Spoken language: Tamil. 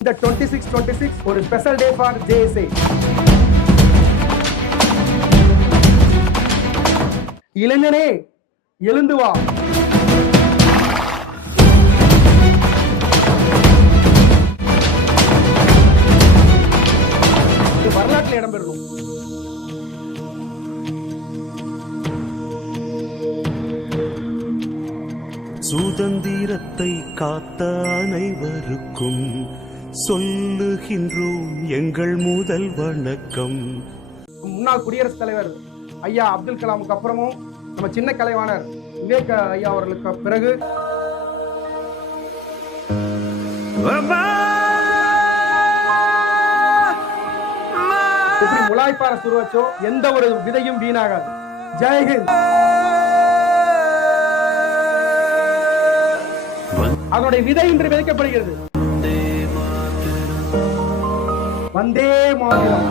இந்த 26 ஒரு ஸ்பெஷல் டே ஃபார் JSA. இளைஞனே எழுந்து வா. இது வரலாற்றில் இடம்பெறணும். சுதந்திரத்தை காத்த அனைவருக்கும் சொல்லுகின்றோம் எங்கள் முதல் வணக்கம். முன்னாள் குடியரசுத் தலைவர் ஐயா அப்துல் கலாமுக்கு அப்புறமும் நம்ம சின்ன கலைவாணர் விவேக் ஐயா அவர்களுக்கு பிறகு எப்படி முலாய்ப்பார சுருவச்சோ எந்த ஒரு விதையும் வீணாகாது. ஜெயஹிந்த். அதனுடைய விதை இன்று விதைக்கப்படுகிறது. வந்தே மாதரம்.